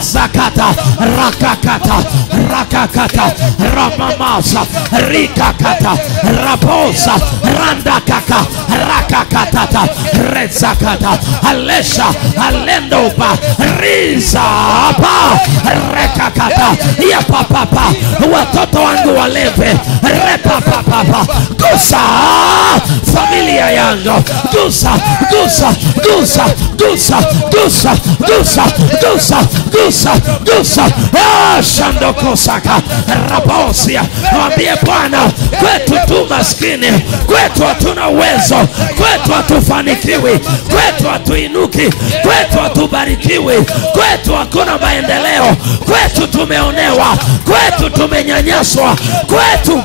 Razakata, rakakata, rakakata, ramamasa, rikakata, raposa, randakaka, rakakatata, rezakata, alesha, alendoba, rizapa, rekakata, yapapapa, watoto wangu waleve, repapapapa, gusa, familia yangu, gusa, gusa, gusa, gusa, gusa, gusa, gusa, gusa, gusa, shandokosaka, rabosia, mwambie Bwana, kwetu tu maskini, kwetu hatuna uwezo, kwetu hatufanikiwi, kwetu hatuinuki, kwetu hatubarikiwi, kwetu hakuna maendeleo, kwetu tumeonewa, kwetu tumenyanyaswa, kwetu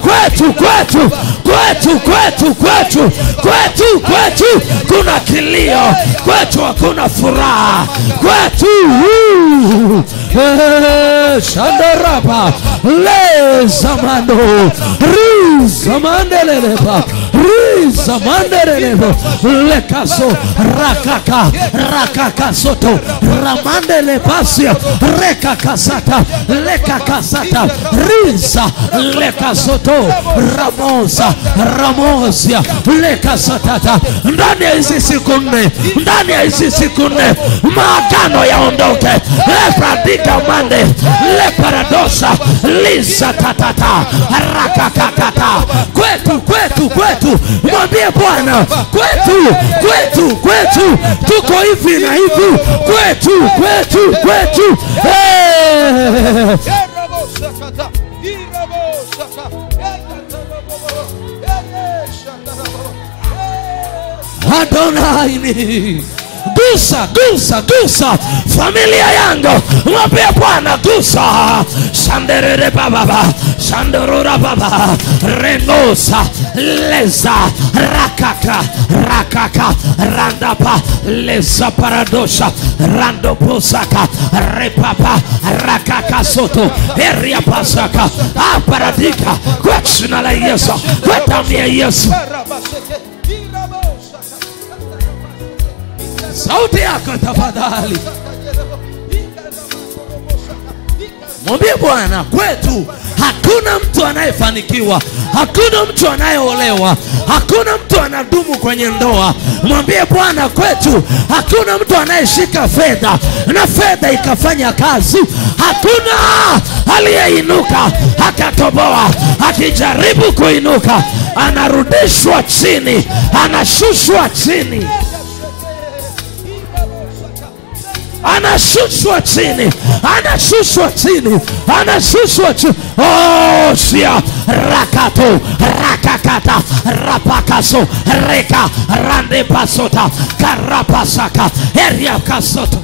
kuna kilio, kwetu hakuna furaha, kwetu shandaraba lezamando rizamandeleba rizamandeleba lekaso rakaka rakakasoto ramandele pasia rekakasata lekakasata riza lekasoto ramosa ramosia lekasatata. Ndani ya hizi siku nne, ndani ya hizi siku nne, maagano yaondoke. Lepradika mande, leparadosa, lisa tatata, rakakakata. Kwetu, kwetu, kwetu, mwambie Bwana, kwetu, kwetu, kwetu, tuko hivi na hivi, kwetu, kwetu, kwetu. Adonai, gusa, gusa, gusa familia yangu, mwambie Bwana gusa. Shanderere baba, shandorora baba, rengosa, leza, rakaka, rakaka, randapa, leza paradosha, rando posaka, repapa, rakaka soto, eria pasaka, aparadika, kwa jina la Yesu, kwa damu ya Yesu. Sauti yako tafadhali. Mwambie Bwana, kwetu hakuna mtu anayefanikiwa, hakuna mtu anayeolewa, hakuna mtu anadumu kwenye ndoa. Mwambie Bwana, kwetu hakuna mtu anayeshika fedha na fedha ikafanya kazi. Hakuna aliyeinuka akatoboa, akijaribu kuinuka anarudishwa chini, anashushwa chini, anashushwa chini, anashushwa chini, anashushwa chini. Oh, sia rakato, rakakata, rapakaso, reka, rande pasota, karapasaka, eria kasoto.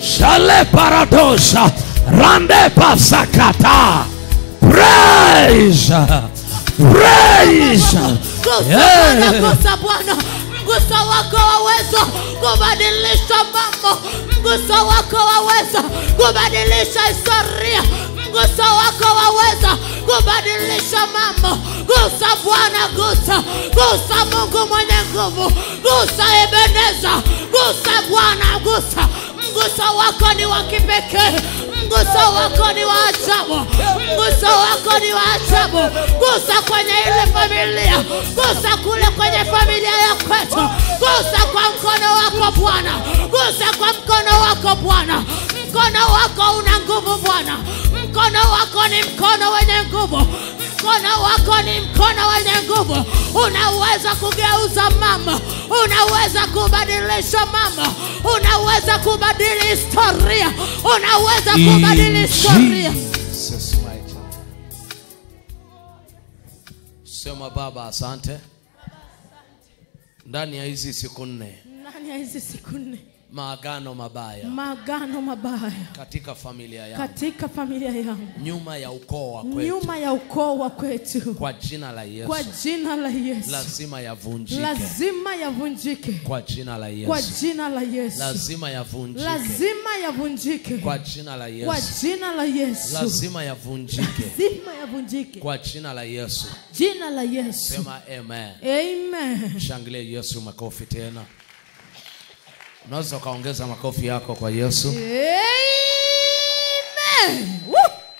Shale paradosa, rande pasakata. Praise, praise. Gusa Bwana, mguso wako waweza kubadilisha mambo, mguso wako waweza kubadilisha historia, mguso wako waweza kubadilisha mambo. Gusa Bwana, gusa, gusa Mungu mwenye nguvu, gusa Ebeneza, gusa Bwana, gusa. Mguso wako ni wa kipekee, mguso wako ni wa ajabu, mguso wako ni wa ajabu. Gusa kwenye ile familia, gusa kule kwenye familia ya kwetu, gusa kwa mkono wako Bwana, gusa kwa mkono wako Bwana. Mkono wako una nguvu Bwana, mkono wako ni mkono wenye nguvu, mkono wako ni mkono wenye nguvu. Unaweza kugeuza mama, unaweza kubadilisha mama, unaweza kubadili historia, unaweza kubadili historia. Sema Baba asante. Ndani ya hizi siku nne, ndani ya hizi siku nne, maagano mabaya maagano mabaya katika familia yangu, katika familia yangu, nyuma ya ukoo wa kwetu, nyuma ya ukoo wa kwetu, kwa jina la Yesu, kwa jina la Yesu, lazima yavunjike, lazima yavunjike, kwa jina la Yesu, kwa jina la Yesu, lazima yavunjike, lazima yavunjike, kwa jina la Yesu, kwa jina la Yesu, lazima yavunjike, lazima yavunjike, kwa jina la Yesu, jina la Yesu. sema amen. Amen. Shangilia Yesu makofi tena. Unaweza kaongeza makofi yako kwa Yesu. Amen.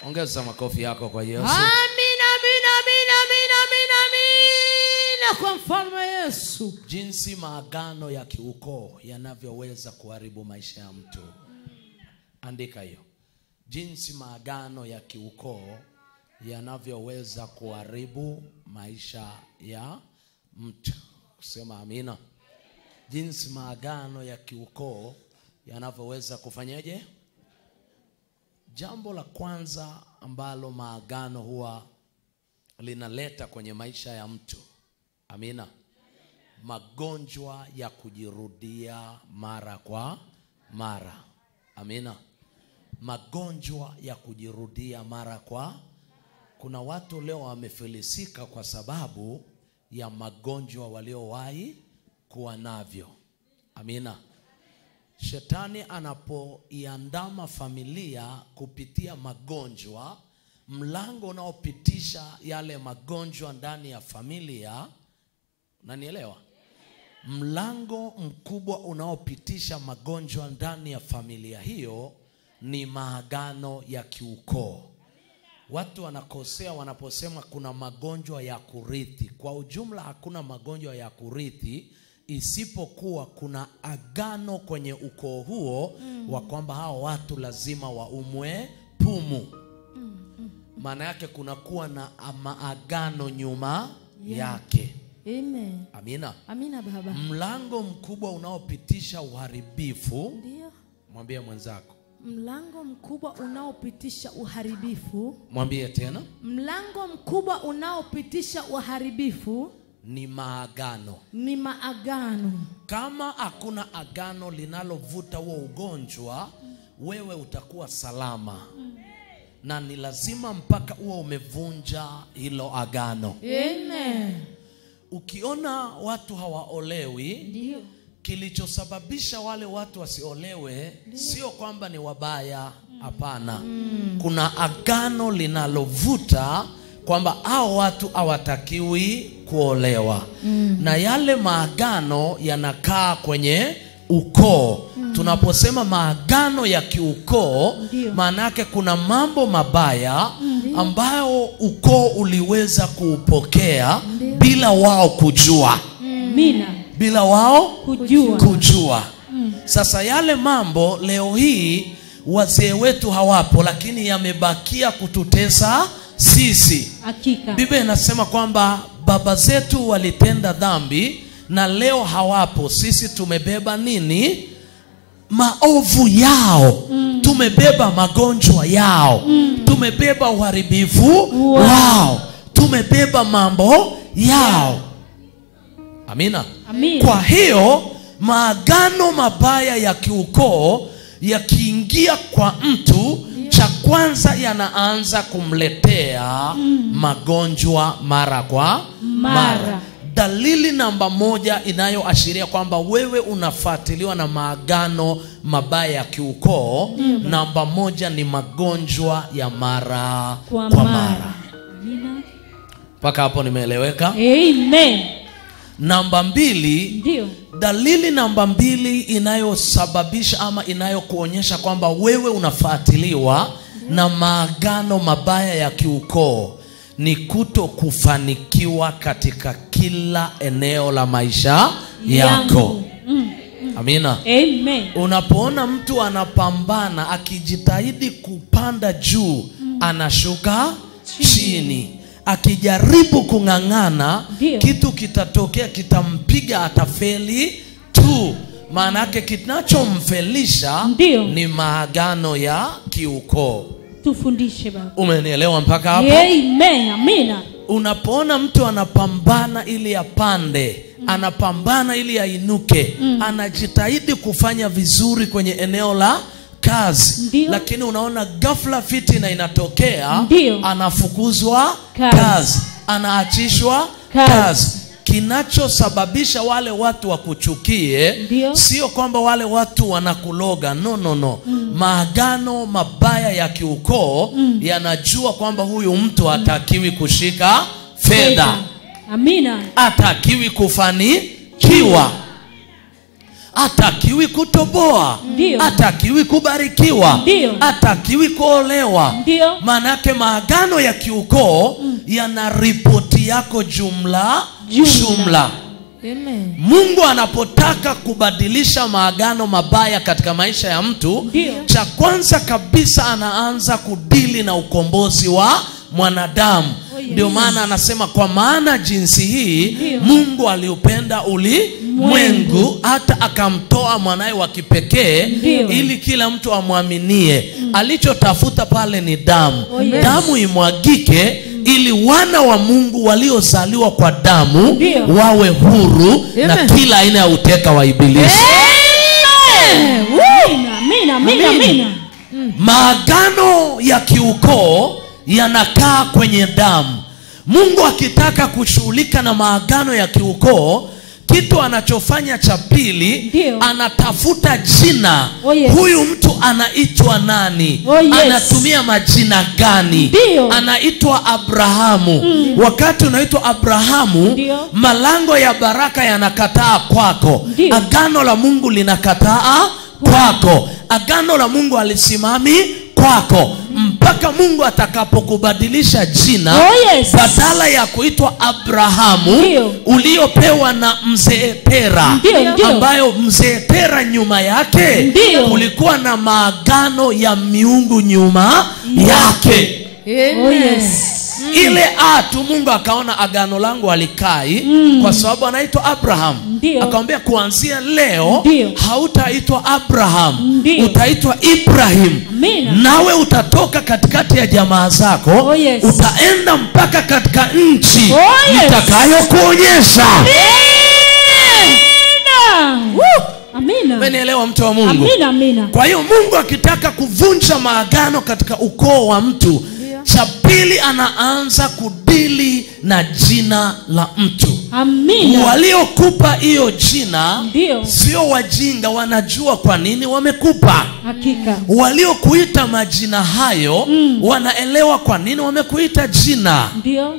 Ongeza makofi yako kwa Yesu. Amina, amina, amina, amina, amina, amina kwa mfalme Yesu. Jinsi maagano ya kiukoo yanavyoweza kuharibu maisha ya mtu. Andika hiyo. Jinsi maagano ya kiukoo yanavyoweza kuharibu maisha ya mtu. Sema amina. Jinsi maagano ya kiukoo yanavyoweza kufanyaje? Jambo la kwanza ambalo maagano huwa linaleta kwenye maisha ya mtu. Amina. Magonjwa ya kujirudia mara kwa mara. Amina. Magonjwa ya kujirudia mara kwa. Kuna watu leo wamefilisika kwa sababu ya magonjwa waliowahi kuwa navyo. Amina. Shetani anapoiandama familia kupitia magonjwa, mlango unaopitisha yale magonjwa ndani ya familia, unanielewa? Mlango mkubwa unaopitisha magonjwa ndani ya familia hiyo ni maagano ya kiukoo. Watu wanakosea wanaposema kuna magonjwa ya kurithi. Kwa ujumla hakuna magonjwa ya kurithi, isipokuwa kuna agano kwenye ukoo huo wa kwamba hao watu lazima waumwe pumu. Maana yake kuna kuwa na maagano nyuma yake. Amen. Amina. Amina baba. Mlango mkubwa unaopitisha uharibifu. Ndio. Mwambie mwenzako. Mlango mkubwa unaopitisha uharibifu. Mwambie tena. Mlango mkubwa unaopitisha uharibifu ni maagano. Ni maagano. Kama hakuna agano linalovuta huo ugonjwa, wewe utakuwa salama. Na ni lazima mpaka uwe umevunja hilo agano. Amen. Ukiona watu hawaolewi, Ndio. kilichosababisha wale watu wasiolewe sio kwamba ni wabaya, hapana. Kuna agano linalovuta kwamba hao watu hawatakiwi kuolewa. Na yale maagano yanakaa kwenye ukoo. Tunaposema maagano ya kiukoo, maana yake kuna mambo mabaya ambayo ukoo uliweza kuupokea bila wao kujua. Amina. Bila wao kujua. Sasa yale mambo leo hii wazee wetu hawapo, lakini yamebakia kututesa sisi. Hakika. Biblia inasema kwamba baba zetu walitenda dhambi na leo hawapo. Sisi tumebeba nini? Maovu yao. Tumebeba magonjwa yao. Tumebeba uharibifu wao. Tumebeba mambo yao. Amina. Amina. Kwa hiyo maagano mabaya ya kiukoo yakiingia kwa mtu, cha kwanza yanaanza kumletea magonjwa mara kwa mara. Dalili namba moja inayoashiria kwamba wewe unafuatiliwa na maagano mabaya ya kiukoo, namba moja ni magonjwa ya mara kwa mara. Amina. Paka hapo nimeeleweka? Amen. Namba mbili, Ndio. dalili namba mbili inayosababisha ama inayokuonyesha kwamba wewe unafuatiliwa na maagano mabaya ya kiukoo ni kuto kufanikiwa katika kila eneo la maisha yako. Amina. Amen. Unapoona mtu anapambana akijitahidi kupanda juu, anashuka chini. Akijaribu kung'ang'ana, kitu kitatokea kitampiga, atafeli tu. Maana yake kinachomfelisha ni maagano ya kiukoo. Tufundishe baba. Umenielewa mpaka hapo? Amen. Amina. Unapoona mtu anapambana ili apande, anapambana ili ainuke, anajitahidi kufanya vizuri kwenye eneo la kazi. Ndiyo. Lakini unaona ghafla fitina inatokea, Ndiyo. anafukuzwa kazi, anaachishwa kazi. Kinachosababisha wale watu wakuchukie Ndiyo. sio kwamba wale watu wanakuloga, no. Maagano mabaya ya kiukoo yanajua kwamba huyu mtu hatakiwi kushika fedha, Amina. hatakiwi kufanikiwa, hatakiwi kutoboa, Ndiyo. hatakiwi kubarikiwa, Ndiyo. hatakiwi kuolewa. Ndiyo. Maana yake maagano ya kiukoo yana ripoti yako jumla. Amen. Mungu anapotaka kubadilisha maagano mabaya katika maisha ya mtu, Ndiyo. cha kwanza kabisa anaanza kudili na ukombozi wa mwanadamu. Ndio maana anasema kwa maana jinsi hii Ndiyo. Mungu aliupenda ulimwengu hata akamtoa mwanae wa kipekee, Ndiyo. ili kila mtu amwaminie. Alichotafuta pale ni damu. Yes. Damu imwagike ili wana wa Mungu waliozaliwa kwa damu Ndiyo. wawe huru na kila aina ya uteka wa ibilisi. Amina. Maagano ya kiukoo yanakaa kwenye damu. Mungu akitaka kushughulika na maagano ya kiukoo, kitu anachofanya cha pili, Ndiyo. anatafuta jina. Yes. Huyu mtu anaitwa nani? Yes. Anatumia majina gani? Ndiyo. Anaitwa Abrahamu. Wakati unaitwa Abrahamu, Ndiyo. malango ya baraka yanakataa kwako. Ndiyo. Agano la Mungu linakataa kwako. Agano la Mungu alisimami kwako mpaka Mungu atakapokubadilisha jina. Yes. Badala ya kuitwa Abrahamu, Ndiyo. uliopewa na mzee Tera, Ndiyo. ambayo mzee Tera nyuma yake Ndiyo. kulikuwa na maagano ya miungu nyuma yake. Yes. Ile tu Mungu akaona agano langu alikai, kwa sababu anaitwa Abraham. Ndiyo. Akamwambia kuanzia leo Ndiyo. hautaitwa Abraham, Ndiyo. utaitwa Ibrahim. Amina. Nawe utatoka katikati ya jamaa zako, Yes. utaenda mpaka katika nchi Yes. nitakayokuonyesha. Amina. Umenielewa mtu wa Mungu? Amina. Kwa hiyo Mungu akitaka kuvunja maagano katika ukoo wa mtu, cha pili anaanza kudili na jina la mtu. Amina. Waliokupa hiyo jina Ndiyo. sio wajinga, wanajua kwa nini wamekupa. Hakika. Waliokuita majina hayo wanaelewa kwa nini wamekuita jina. Ndiyo.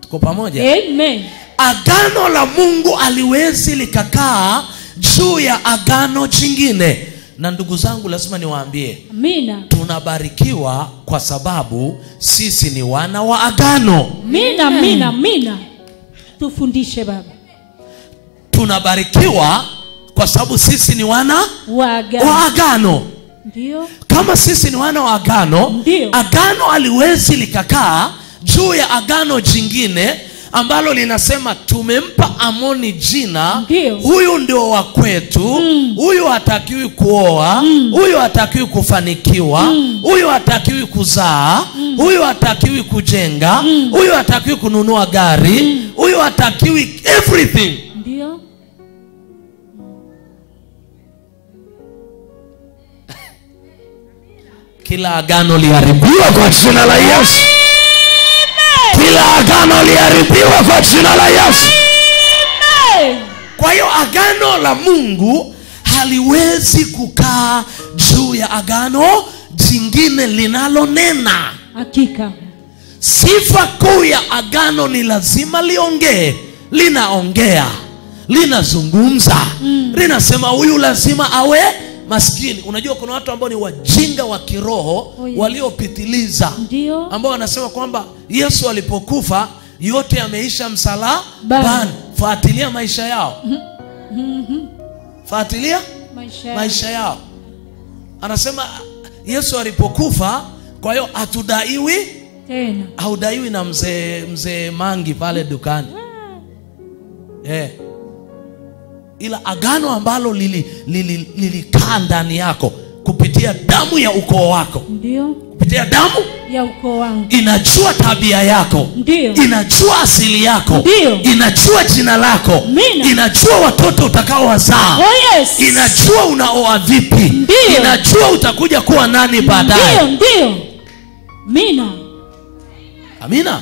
Tuko pamoja? Amen. Agano la Mungu aliwezi likakaa juu ya agano jingine. Na ndugu zangu, lazima niwaambie, Amina. tunabarikiwa kwa sababu sisi ni wana wa agano. Amina. Tufundishe baba. Tunabarikiwa kwa sababu sisi ni wana wa agano. Ndiyo. Kama sisi ni wana wa agano, Ndiyo. agano aliwezi likakaa juu ya agano jingine ambalo linasema tumempa Amoni jina, Ndiyo. huyu ndio wa kwetu, huyu hatakiwi kuoa, huyu hatakiwi kufanikiwa, huyu hatakiwi kuzaa, huyu hatakiwi kujenga, huyu hatakiwi kununua gari, huyu hatakiwi everything. Ndiyo. Kila agano liharibiwa kwa jina la Yesu. Kila agano liharibiwa kwa jina la Yesu. Kwa hiyo agano la Mungu haliwezi kukaa juu ya agano jingine linalonena. Hakika. Sifa kuu ya agano ni lazima liongee, linaongea, linazungumza, linasema huyu lazima awe maskini. Unajua kuna watu ambao ni wajinga wa kiroho, waliopitiliza, Ndiyo. ambao wanasema kwamba Yesu alipokufa yote yameisha msalabani. Fuatilia maisha yao. Fuatilia maisha yao. Anasema Yesu alipokufa, kwa hiyo hatudaiwi tena, haudaiwi na mzee Mangi pale dukani. Ila agano ambalo lilikaa ndani yako kupitia damu ya ukoo wako. Ndio. Kupitia damu ya ukoo wangu. Inajua tabia yako. Ndio. Inajua asili yako. Ndio. Inajua jina lako. Mina. Inajua watoto utakaowazaa. Oh yes. Inajua unaoa vipi. Ndio. Inajua utakuja kuwa nani baadaye. Ndio. Mina. Amina.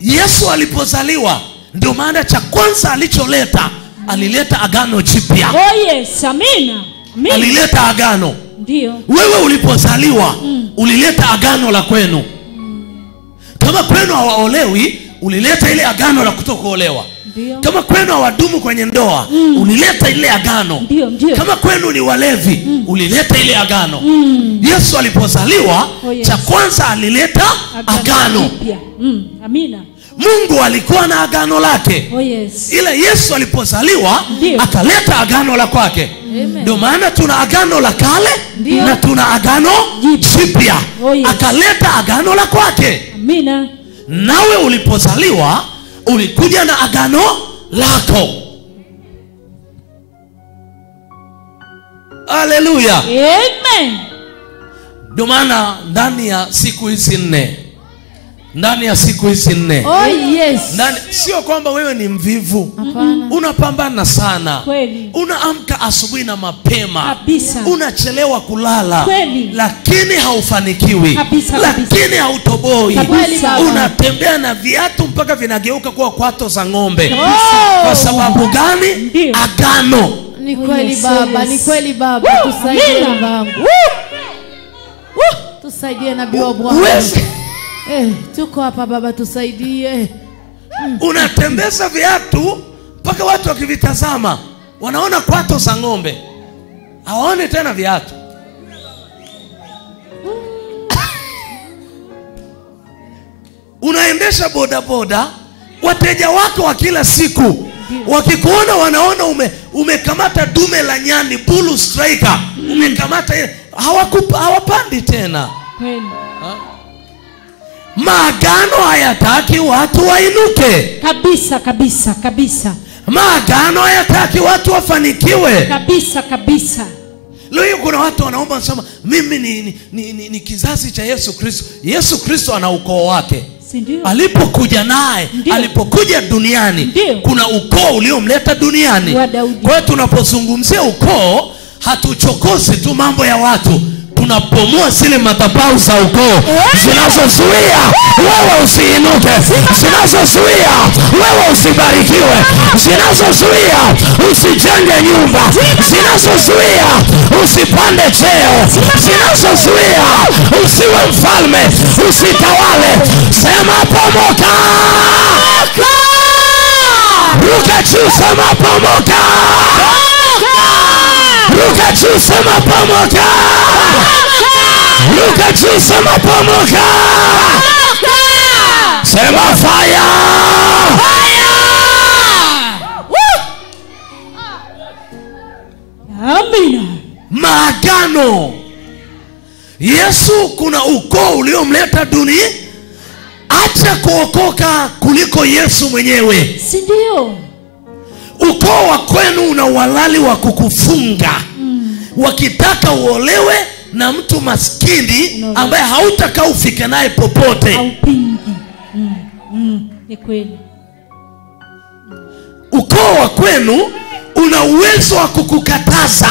Yesu alipozaliwa, ndio maana cha kwanza alicholeta, alileta agano jipya. Oh yes, amina. Amina. Alileta agano. Ndio. Wewe ulipozaliwa, ulileta agano la kwenu. Kama kwenu hawaolewi, ulileta ile agano la kutokoolewa. Ndio. Kama kwenu hawadumu kwenye ndoa, ulileta ile agano. Ndio, ndio. Kama kwenu ni walevi, ulileta ile agano. Yesu alipozaliwa, cha kwanza alileta agano. Amina. Mungu alikuwa na agano lake. Oh yes. Ile Yesu alipozaliwa, akaleta agano la kwake. Ndio maana tuna agano la kale na tuna agano jipya. Oh yes. Akaleta agano la kwake. Amina. Nawe ulipozaliwa, ulikuja na agano lako. Haleluya. Amen. Ndio maana ndani ya siku hizi 4, oh yes, sio kwamba wewe ni mvivu. Hapana. Unapambana sana. Kweli. Unaamka asubuhi na mapema. Kabisa. Unachelewa kulala. Kweli. Lakini haufanikiwi. Kabisa. Lakini hautoboi. Kabisa. Unatembea na viatu mpaka vinageuka kuwa kwato za ng'ombe. Kwa sababu gani? Ndiyo. Agano. Ni kweli baba, ni kweli baba. Tusaidie babangu. Tusaidie nabii wa Bwana. Tuko hapa baba, tusaidie. Unatembeza viatu mpaka watu wakivitazama wanaona kwato za ng'ombe, hawaone tena viatu. Unaendesha bodaboda, wateja wako wa kila siku wakikuona wanaona umekamata dume la nyani, bull striker, umekamata ile, hawapandi tena. Maagano hayataki watu wainuke. Kabisa, kabisa, kabisa. Maagano hayataki watu wafanikiwe. Kabisa, kabisa. Leo kuna watu wanaomba wanasema mimi ni kizazi cha Yesu Kristo. Yesu Kristo ana ukoo wake. Sindio? Alipokuja naye, alipokuja duniani, kuna ukoo uliomleta duniani. Kwa hiyo tunapozungumzia ukoo, hatuchokozi tu mambo ya watu. Tunapomoa zile madhabahu za ukoo zinazozuia wewe usiinuke, zinazozuia wewe usibarikiwe, zinazozuia usijenge nyumba, zinazozuia usipande cheo, zinazozuia usiwe mfalme, usitawale. Sema pomoka. Ruka juu, sema pomoka. Ruka juu, sema pomoka. Ruka juu, sema pomoka. Sema fire. Amina. Maagano. Yesu kuna ukoo uliomleta duniani. Acha kuokoka kuliko Yesu mwenyewe. Si ndio? Ukoo wa kwenu una uhalali wa kukufunga. Wakitaka uolewe na mtu maskini ambaye hautaka ufike naye popote. Haupingi. Ni kweli. Ukoo wa kwenu una uwezo wa kukukataza.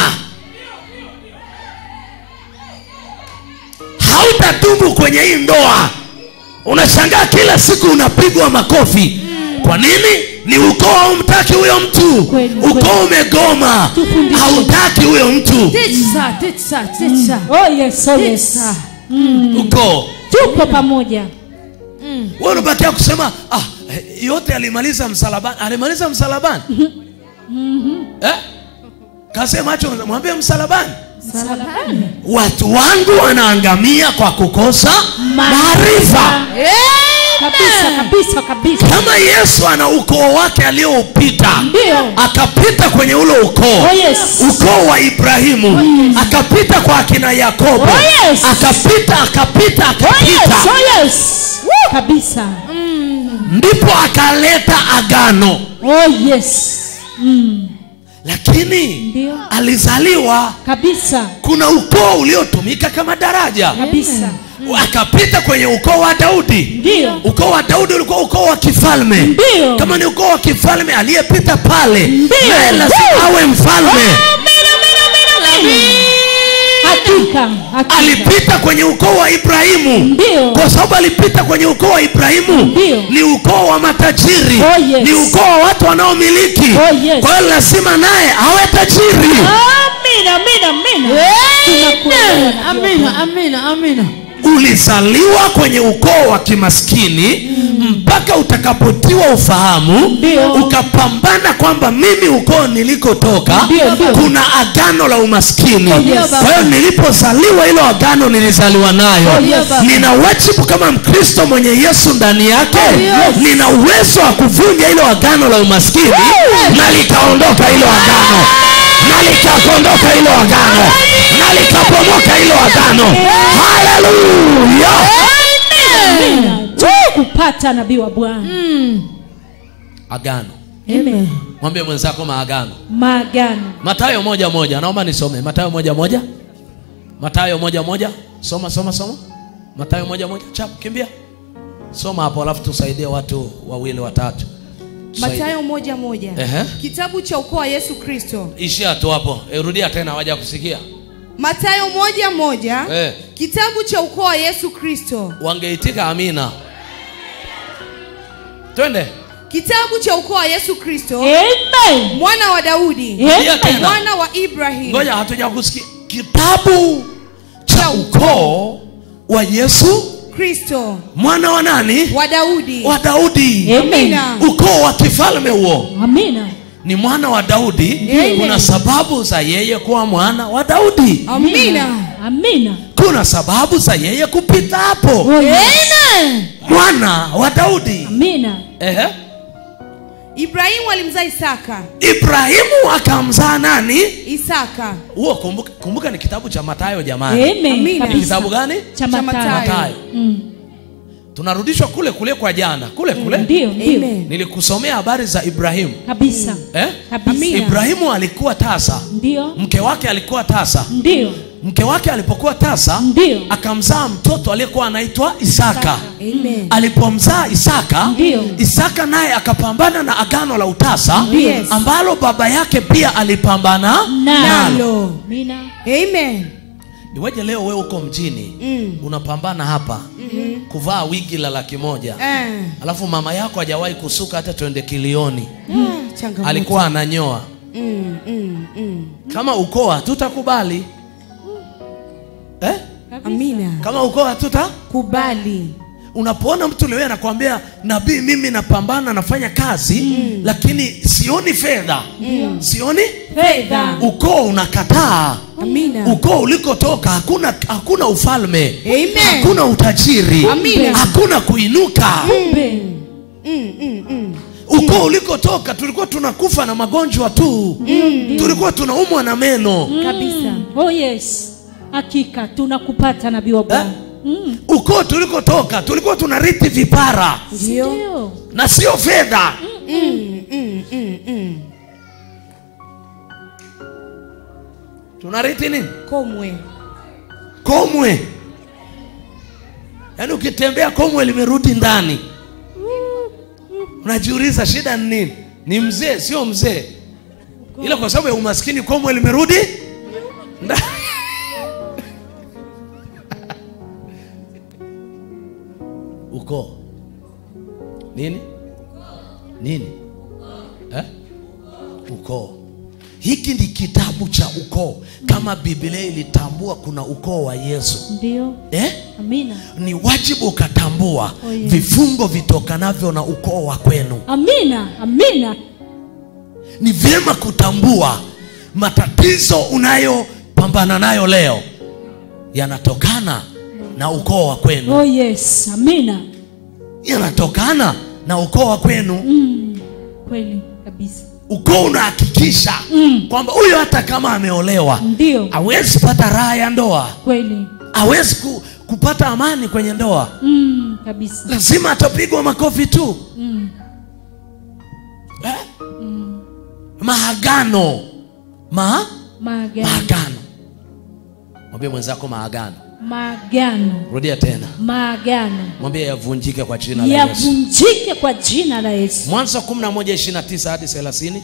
Hautadumu kwenye hii ndoa. Unashangaa kila siku unapigwa makofi. Kwa nini? Ni ukoo haumtaki huyo mtu. Ukoo umegoma, hautaki huyo mtu. Teacher. Oh yes, oh yes. Ukoo. Tuko pamoja. Wewe unabakia kusema yote alimaliza msalabani. Alimaliza msalabani? Kasema acho mwambie msalabani. Msalabani. Watu wangu wanaangamia kwa kukosa maarifa. Kabisa. Kama Yesu ana ukoo wake alioupita, akapita kwenye ule ukoo. Ukoo wa Ibrahimu, akapita kwa akina Yakobo. Akapita. Kabisa. Ndipo akaleta agano. lakini Ndio. alizaliwa. Kabisa. Kuna ukoo uliotumika kama daraja. Kabisa. Akapita kwenye ukoo wa Daudi. Ndio. Ukoo wa Daudi ulikuwa ukoo wa kifalme. Ndio. Kama ni ukoo wa kifalme, aliyepita pale Ndio. naye lazima awe mfalme. Hakika. Alipita kwenye ukoo wa Ibrahimu. Ndio. Kwa sababu alipita kwenye ukoo wa Ibrahimu. Ndio. Ni ukoo wa matajiri. Oh, yes. Ni ukoo wa watu wanaomiliki. Oh, yes. Kwa hiyo lazima naye awe tajiri. Amina, amina, amina. Tunakuelewa. Amina, amina, amina. Ulizaliwa kwenye ukoo wa kimaskini mpaka utakapotiwa ufahamu. Ndio. Ukapambana kwamba mimi ukoo nilikotoka Ndio. kuna agano la umaskini. Yes. Kwa hiyo nilipozaliwa hilo agano nilizaliwa nayo. Yes. Nina wajibu kama Mkristo mwenye Yesu ndani yake. Yes. Nina uwezo wa kuvunja hilo agano la umaskini na likaondoka hilo agano. Na likaondoka hilo agano. Na likapomoka hilo agano. Haleluya. Amina. Kupata nabii wa Bwana. Agano. Amen. Mwambie mwenzako maagano. Maagano. Mathayo 1:1. Naomba nisome. Mathayo 1:1. Mathayo 1:1. Soma. Mathayo 1:1. Chap, kimbia. Soma hapo alafu tusaidie watu wawili watatu. Mathayo 1:1. Ehe. Kitabu cha ukoo wa Yesu Kristo. Ishia tu hapo. Rudia tena hawaja kusikia. Mathayo 1:1. Kitabu cha ukoo wa Yesu Kristo. Wangeitika amina. Twende. Kitabu cha ukoo wa Yesu Kristo. Amen. Mwana wa Daudi. Amen. Mwana wa Ibrahim. Ngoja hatuja kusikia. Kitabu cha ukoo wa Yesu Kristo. Mwana wa nani? Wa Daudi. Wa Daudi. Amen. Ukoo wa kifalme huo. Amina. Ni mwana wa Daudi. Amen. Kuna sababu za yeye kuwa mwana wa Daudi. Amina. Amina. Kuna sababu za yeye kupita hapo. Amen. Mwana wa Daudi. Amina. Ehe. Ibrahimu alimzaa Isaka. Ibrahimu akamzaa nani? Isaka. Huo kumbuka ni kitabu cha Mathayo jamani. Amen. Amina. Kabisa. Kitabu gani? Cha Mathayo. Mathayo. Tunarudishwa kule kwa jana. Kule. Ndio. Amen. Nilikusomea habari za Ibrahimu. Kabisa. Kabisa. Ibrahimu alikuwa tasa. Ndio. Mke wake alikuwa tasa. Ndio. Mke wake alipokuwa tasa, Ndio. akamzaa mtoto aliyekuwa anaitwa Isaka. Amen. Alipomzaa Isaka, Ndio. Isaka naye akapambana na agano la utasa. Yes. ambalo baba yake pia alipambana Nalo. Amina. Amen. Iweje leo wewe uko mjini unapambana hapa kuvaa wigi la $100,000 alafu mama yako hajawahi kusuka hata twende kilioni. Changamoto. Alikuwa ananyoa. Kama ukoo hatutakubali. Amina. Kama ukoo Kubali. Unapoona mtu leo anakuambia nabii, mimi napambana nafanya kazi lakini sioni fedha. Sioni Fedha. ukoo unakataa. Amina. Ukoo ulikotoka hakuna ufalme. Amen. Hakuna utajiri. Amina. Hakuna kuinuka. Ukoo ulikotoka tulikuwa tunakufa na magonjwa tu. Tulikuwa tunaumwa na meno. Kabisa. Oh yes. Hakika tunakupata nabii wa Bwana. Ukoo tulikotoka tulikuwa tunarithi vipara. Ndio. Na sio fedha. Tunarithi nini? Komwe. Yaani ukitembea komwe limerudi ndani. Unajiuliza shida ni nini? Ni mzee, sio mzee. Ila kwa sababu ya umaskini komwe limerudi ndani. Ukoo. Nini? Ukoo. Hiki ni kitabu cha ukoo. Kama Biblia ilitambua kuna ukoo wa Yesu. Ndio. Amina. Ni wajibu ukatambua vifungo vitokanavyo na ukoo wa kwenu. Amina. Amina. Ni vyema kutambua matatizo unayopambana nayo leo yanatokana na ukoo wa kwenu. Oh yes. Amina. Yanatokana na ukoo wa kwenu. Kweli kabisa. Ukoo unahakikisha kwamba huyo hata kama ameolewa Ndio. hawezi pata raha ya ndoa. Kweli. Hawezi kupata amani kwenye ndoa. Kabisa. Lazima atapigwa makofi tu. Maagano maagano. Mwambie mwenzako maagano. Maagano. Rudia tena. Maagano. Mwambie yavunjike kwa jina la Yesu. Yavunjike kwa jina la Yesu. Mwanzo 11:29 hadi 30.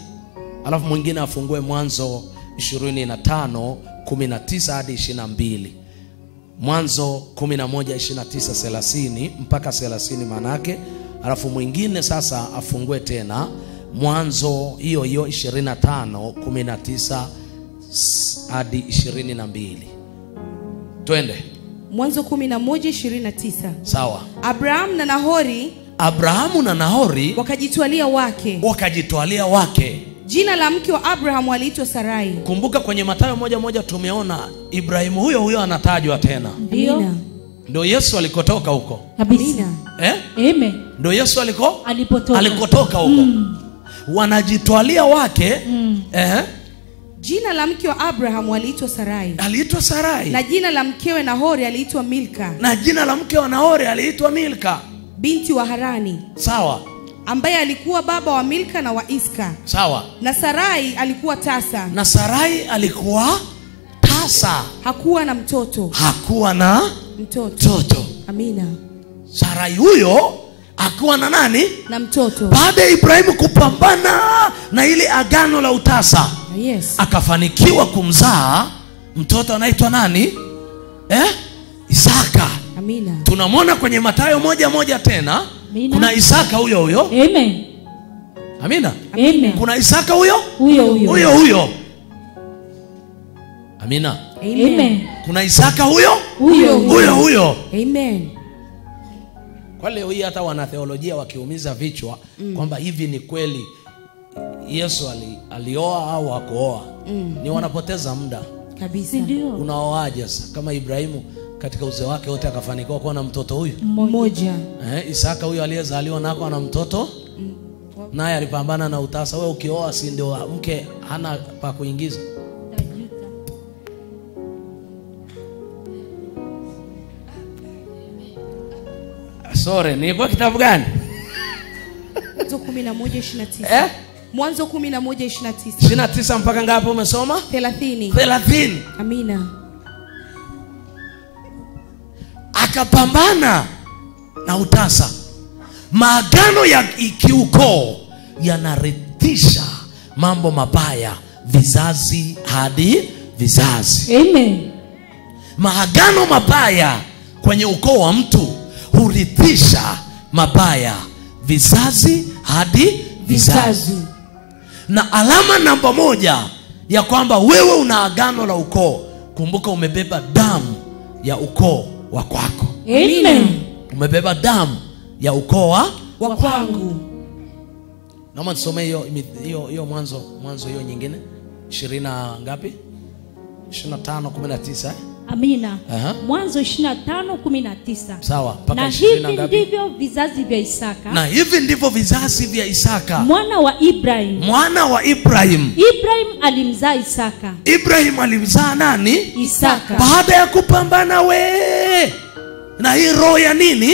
Alafu mwingine afungue Mwanzo 25:19 hadi 22. Mwanzo 11:29-30 mpaka 30 manake. Alafu mwingine sasa afungue tena Mwanzo hiyo 25:19 hadi 22. Twende. Mwanzo 11:29. Sawa. Abrahamu na Nahori wakajitwalia wake. Jina la mke wa Abrahamu aliitwa Sarai. Kumbuka kwenye Mathayo 1:1 tumeona Ibrahimu huyo anatajwa tena. Ndio Yesu alikotoka huko. Kabisa. Amen. Ndio Yesu alikotoka huko. Wanajitwalia wake. Jina la mke wa Abrahamu aliitwa Sarai. Na jina la mkewe Nahori aliitwa Milka. Binti wa Harani. Sawa. Ambaye alikuwa baba wa Milka na wa Iska. Sawa. Na Sarai alikuwa tasa. Hakuwa na mtoto. Amina. Sarai huyo hakuwa na nani? Na mtoto. Baada ya Ibrahimu kupambana na ile agano la utasa, yes, akafanikiwa kumzaa mtoto anaitwa nani? Isaka. Amina. Tunamwona kwenye Mathayo 1:1 tena. Amina. Kuna Isaka huyo. Amen. Amina. Amen. Kuna Isaka huyo. Amina. Amen. Kuna Isaka huyo. Amen. Kwa leo hii hata wanatheolojia wakiumiza vichwa kwamba hivi ni kweli Yesu alioa au hakuoa, ni wanapoteza muda kabisa. Unaoaje sasa kama Ibrahimu katika uzee wake wote akafanikiwa kuwa na mtoto huyu mmoja? Isaka huyo aliyezaliwa nako ana mtoto naye alipambana na utasa. Wewe ukioa si ndio mke hana pa kuingiza? Sorry, ni kwa kitabu gani? Mwanzo 11:29. Mwanzo 11:29. 29 mpaka ngapi umesoma? 30. Amina. Akapambana na utasa. Maagano ya kiukoo yanarithisha mambo mabaya vizazi hadi vizazi. Amen. Maagano mabaya kwenye ukoo wa mtu hurithisha mabaya vizazi hadi vizazi. Na alama namba 1 ya kwamba wewe una agano la ukoo, kumbuka umebeba damu ya ukoo wa kwako. Amen. Umebeba damu ya ukoo wa kwangu. Naomba tusome hiyo mwanzo hiyo nyingine 20 ngapi? 25:19. Amina. Mwanzo 25:19. Sawa, mpaka 20 ngapi? Na hivi ndivyo vizazi vya Isaka. Mwana wa Ibrahim. Ibrahim alimzaa Isaka. Ibrahim alimzaa nani? Isaka. Baada ya kupambana na hii roho ya nini?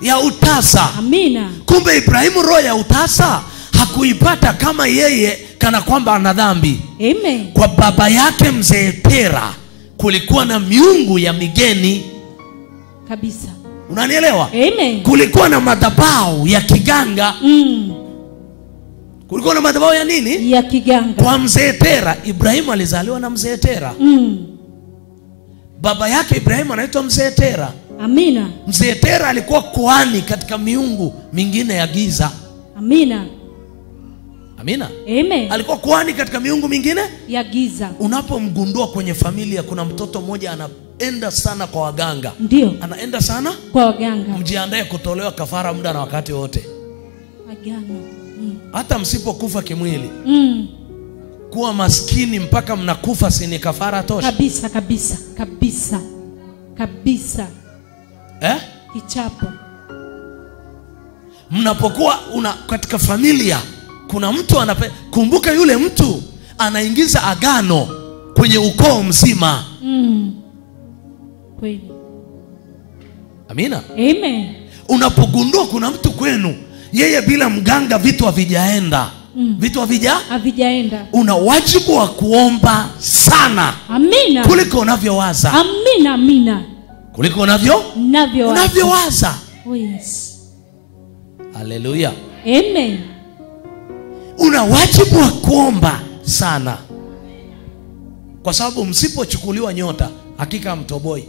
Ya utasa. Amina. Kumbe Ibrahimu roho ya utasa hakuipata kama yeye kana kwamba ana dhambi. Amen. Kwa baba yake mzee Tera kulikuwa na miungu ya migeni kabisa. Unanielewa? Amen. Kulikuwa na madhabahu ya kiganga. Kulikuwa na madhabahu ya nini? Ya kiganga. Kwa mzee Tera. Ibrahimu alizaliwa na mzee Tera. Baba yake Ibrahimu anaitwa mzee Tera. Amina. Mzee Tera alikuwa kuhani katika miungu mingine ya giza. Amina. Amen. Alikuwa kuhani katika miungu mingine ya giza. Unapomgundua kwenye familia kuna mtoto mmoja anaenda sana kwa waganga. Ndio. Anaenda sana kwa waganga. Mjiandae kutolewa kafara muda na wakati wote. Agano. Hata msipokufa kimwili. Kuwa maskini mpaka mnakufa si ni kafara tosha? Kabisa. Kichapo. Mnapokuwa katika familia kuna mtu kumbuka yule mtu anaingiza agano kwenye ukoo mzima. Kweli. Amina. Amen. Unapogundua kuna mtu kwenu yeye bila mganga vitu havijaenda, vitu havijaenda. Una wajibu wa kuomba sana. Amina. Kuliko unavyowaza. Amina, amina. Kuliko unavyowaza. Oh yes. Haleluya. Amen. Una wajibu wa kuomba sana. Kwa sababu msipochukuliwa nyota, hakika mtoboi.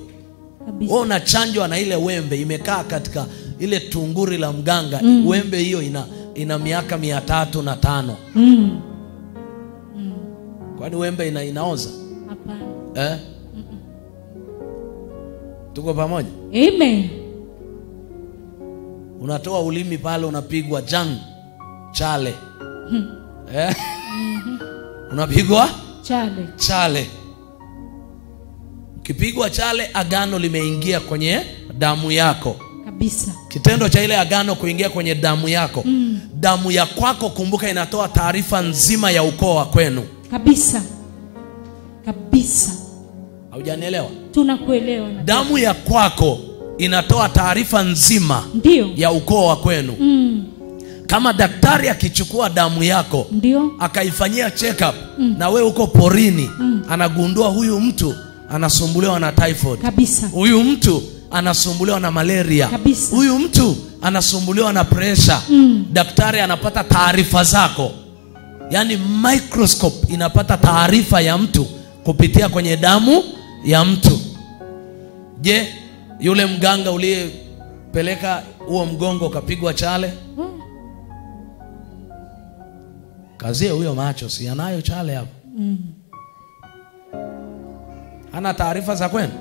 Wewe unachanjwa na ile wembe imekaa katika ile tunguri la mganga. Wembe hiyo ina miaka 305. Kwani wembe inaoza? Hapana. Tuko pamoja? Amen. Unatoa ulimi pale, unapigwa chale. Unapigwa chale. Ukipigwa chale, agano limeingia kwenye damu yako. Kabisa. Kitendo cha ile agano kuingia kwenye damu yako. Damu ya kwako, kumbuka, inatoa taarifa nzima ya ukoo wa kwenu. Kabisa. Kabisa. Haujanielewa? Tunakuelewa. Damu ya kwako inatoa taarifa nzima ya ukoo wa kwenu. Kama daktari akichukua damu yako akaifanyia check up na we uko porini, anagundua huyu mtu anasumbuliwa na typhoid. Kabisa. Huyu mtu anasumbuliwa na malaria. Kabisa. Huyu mtu anasumbuliwa na pressure. Daktari anapata taarifa zako. Yaani microscope inapata taarifa ya mtu kupitia kwenye damu ya mtu. Je, yule mganga uliyepeleka huo mgongo kapigwa chale? Kazie huyo macho, si anayo chale hapo? Hana taarifa za kwenu?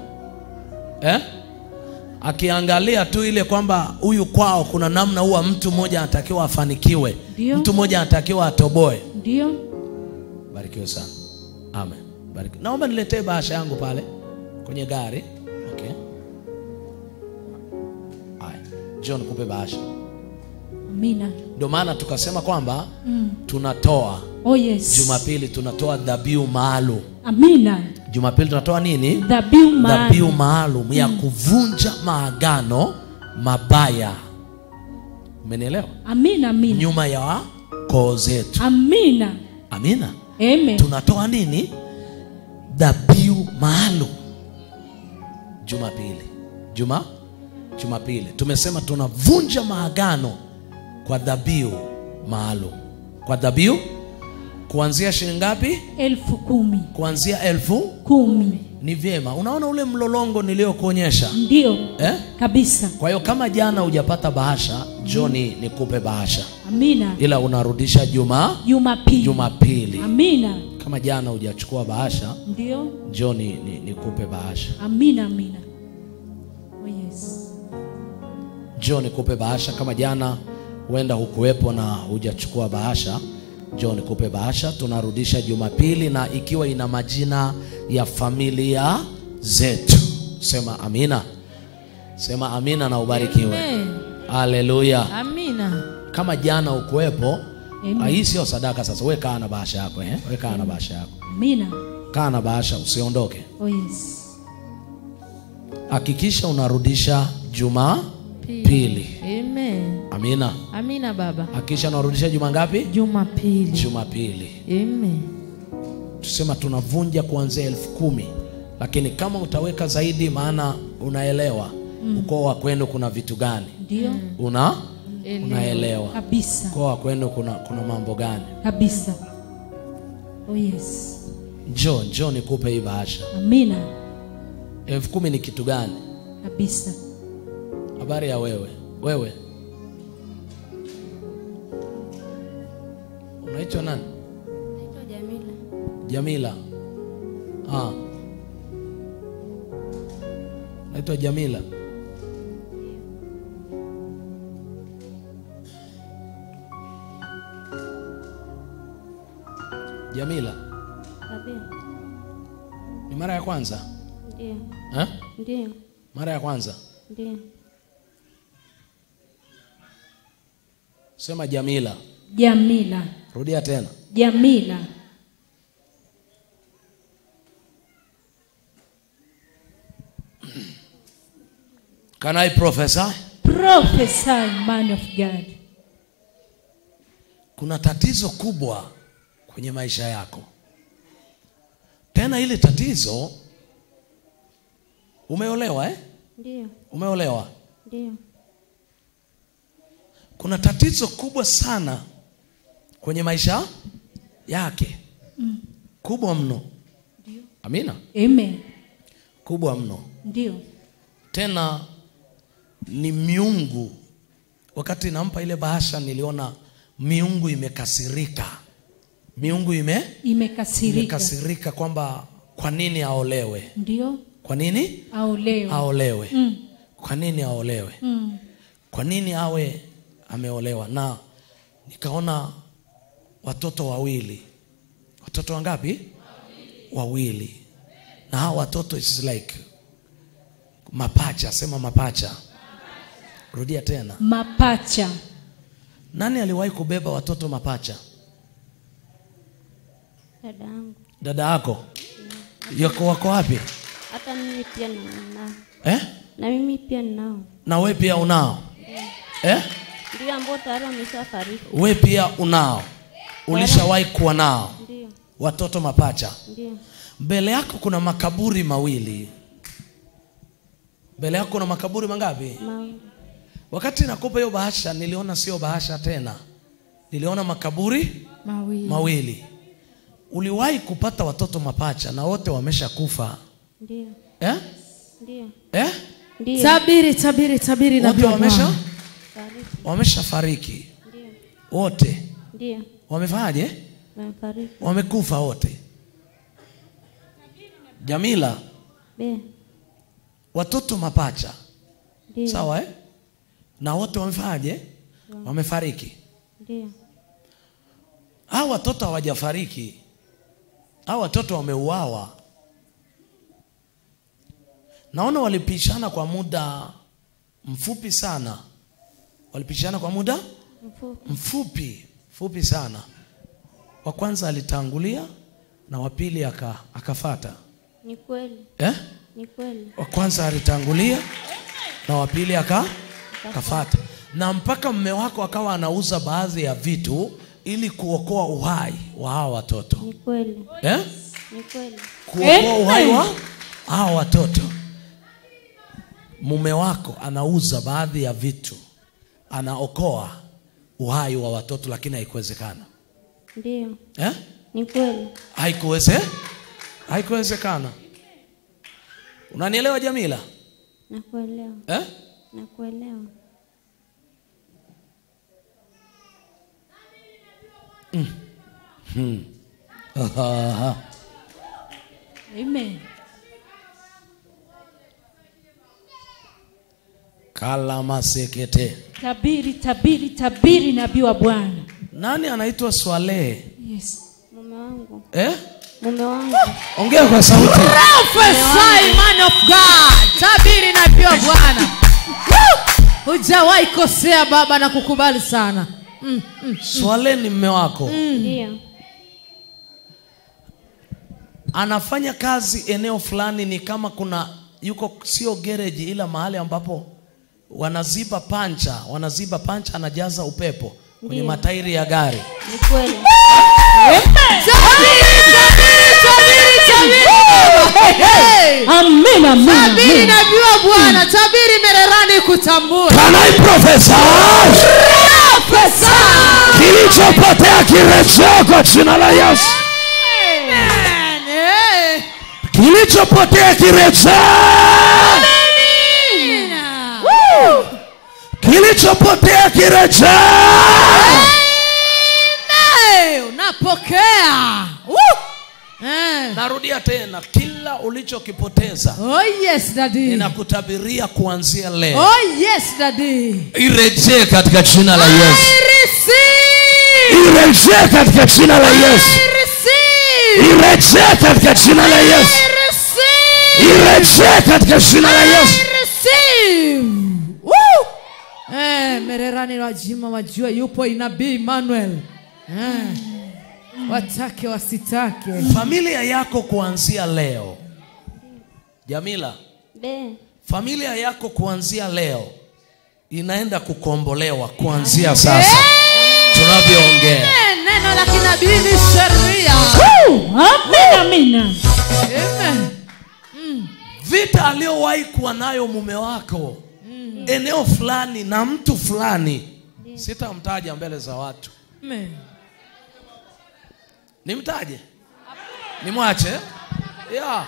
Akiangalia tu ile kwamba huyu kwao kuna namna huwa mtu mmoja anatakiwa afanikiwe. Mtu mmoja anatakiwa atoboe. Ndio. Barikiwe sana. Amen. Barikiwe. Naomba niletee bahasha yangu pale kwenye gari. Okay. Hai. John, kupe bahasha. Amina. Ndio maana tukasema kwamba tunatoa. Oh yes. Jumapili tunatoa dhabihu maalum. Amina. Jumapili tunatoa nini? Dhabihu maalum ya kuvunja maagano mabaya. Umenielewa? Amina, amina. Nyuma ya koo zetu. Amina. Amina. Amen. Tunatoa nini? Dhabihu maalum. Jumapili. Jumapili. Tumesema tunavunja maagano kwa dhabihu maalum. Kwa dhabihu kuanzia shilingi ngapi? 10,000. Kuanzia 10,000. Ni vyema. Unaona ule mlolongo niliokuonyesha? Ndio. Kabisa. Kwa hiyo kama jana hujapata bahasha, Johnny nikupe bahasha. Amina. Ila unarudisha Jumapili. Amina. Kama jana hujachukua bahasha, ndio, Johnny nikupe bahasha. Amina, amina. Oh yes. John nikupe bahasha. Kama jana huenda hukuwepo na hujachukua bahasha, John nikupe bahasha. Tunarudisha Jumapili, na ikiwa ina majina ya familia zetu. Sema amina. Sema amina na ubarikiwe. Haleluya. Amina. Kama jana hukuwepo, hii sio sadaka sasa. Wewe kaa na bahasha yako, Wewe kaa na bahasha yako. Amina. Kaa na bahasha, usiondoke. Oh yes. Hakikisha unarudisha Jumapili. Amen. Amina. Amina baba. Hakikisha unarudisha juma ngapi? Jumapili. Amen. Tusema tunavunja kuanzia 10,000. Lakini kama utaweka zaidi, maana unaelewa ukoo wa kwenu kuna vitu gani? Ndio. Unaelewa kabisa. Ukoo wa kwenu kuna mambo gani? Kabisa. Oh yes. Njoo nikupe hii bahasha. Amina. 10,000 ni kitu gani? Kabisa. Habari ya wewe? Unaitwa nani? Naitwa Jamila. Naitwa Jamila. Jamila. Ni mara ya kwanza? Ndio. Ndio. Mara ya kwanza? Ndio. Sema Jamila. Jamila. Rudia tena. Jamila. Can I prophesy? Prophesy, man of God. kuna tatizo kubwa kwenye maisha yako. Tena ile tatizo, umeolewa Ndio. Umeolewa? Ndio. Kuna tatizo kubwa sana kwenye maisha yake. Kubwa mno. Ndio. Amina. Amen. Kubwa mno. Ndio. Tena ni miungu. Wakati nampa ile bahasha niliona miungu imekasirika. Miungu imekasirika kwamba kwa nini aolewe? Ndio. Kwa nini aolewe? Kwa nini aolewe? Kwa nini awe ameolewa? Na nikaona watoto wawili. Watoto wangapi? Wawili. Na hao watoto is like mapacha. Sema mapacha. Rudia tena. Mapacha. Nani aliwahi kubeba watoto mapacha? Dada yangu. Dada yako? Yako wako wapi? Hata mimi pia ninao. Na mimi pia ninao. Na wewe pia unao? Ndio, ambao tayari wameshafariki. Wewe pia unao? Ulishawahi kuwa nao? Ndio. Watoto mapacha? Ndio. Mbele yako kuna makaburi mawili. Mbele yako kuna makaburi mangapi? Mawili. Wakati nakupa hiyo bahasha niliona sio bahasha tena. Niliona makaburi mawili. Uliwahi kupata watoto mapacha na wote wameshakufa? Ndio. Ndio. Ndio. Tabiri na wote wameshafariki. Ndio. Wote? Ndio. Wamefanyaje? Wamefariki. Wamekufa wote. Jamila. Watoto mapacha. Ndio. Sawa na wote wamefanyaje? Wamefariki. Ndio. Hao watoto hawajafariki. Hao watoto wameuawa. Naona walipishana kwa muda mfupi sana. Walipishana kwa muda mfupi sana. Wa kwanza alitangulia na wa pili akafuata. Ni kweli. Ni kweli. Wa kwanza alitangulia na wa pili akafuata. Na mpaka mume wako akawa anauza baadhi ya vitu ili kuokoa uhai wa hao watoto. Ni kweli. Ni kweli. Kuokoa uhai wa hao watoto. Mume wako anauza baadhi ya vitu, anaokoa uhai wa watoto, lakini haikuwezekana. Ndio. Ni kweli. Haikuwezekana. Unanielewa Jamila? Nakuelewa. Nakuelewa. Amen. Kalama sekete. Tabiri nabii wa Bwana. Nani anaitwa Swale? Yes. Mume wangu. Mume wangu. Ongea kwa sauti. Prophesy, man of God. Tabiri nabii wa Bwana. Hujawahi kosea baba, na kukubali sana. Swale ni mume wako? Ndio. Anafanya kazi eneo fulani, ni kama kuna yuko sio garage ila mahali ambapo wanaziba pancha anajaza upepo kwenye matairi ya gari. Ni kweli. Amina. Tabiri nabii wa Bwana, tabiri Mererani kutambua. Can I prophesy? Kilichopotea kirejea kwa jina la Yesu. Kilichopotea kirejea. Kilichopotea kirejea. Unapokea. Narudia tena, kila ulichokipoteza, yes daddy, ninakutabiria kuanzia leo, yes daddy, irejee katika jina la Yesu. Irejee katika jina la Yesu. Irejee katika jina la Yesu. Irejee katika jina la Yesu. Mererani wajima wajua yupo inabii Emmanuel. Watake wasitake. Familia yako kuanzia leo, Jamila, familia yako kuanzia leo inaenda kukombolewa kuanzia sasa. tunavyoongea. Neno la kinabii ni sheria. Amina, amina. Amen. Vita aliyowahi kuwa nayo mume wako eneo fulani na mtu fulani, sitamtaja mbele za watu. Amen. Nimtaje? Nimwache? Yeah.